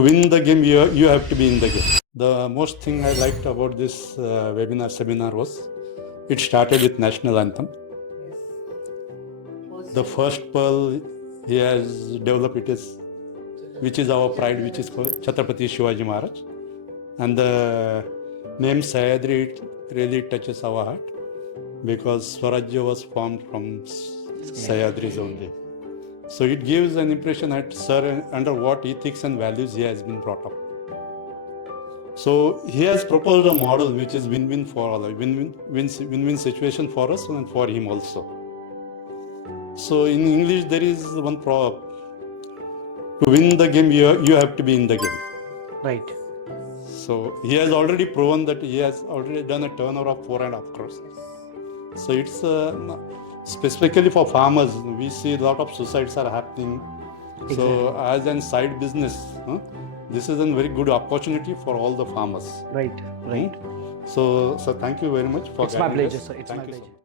To win the game, you have to be in the game. The most thing I liked about this seminar was it started with national anthem. The first pearl he has developed which is our pride, which is called Chhatrapati Shivaji Maharaj. And the name Sahyadri really touches our heart because Swarajya was formed from Sahyadris only. So it gives an impression that sir, under what ethics and values he has been brought up. So he has proposed a model which is win-win for all, win-win situation for us and for him also. So in English there is one proverb: to win the game, you have to be in the game. Right. So he has already proven that he has already done a turnover of 4.5 crores. So it's specifically for farmers. We see a lot of suicides are happening. Exactly. So as a side business, this is a very good opportunity for all the farmers. Right. So thank you very much for It's my guiding pleasure, us. sir. It's Thank my you so pleasure. much.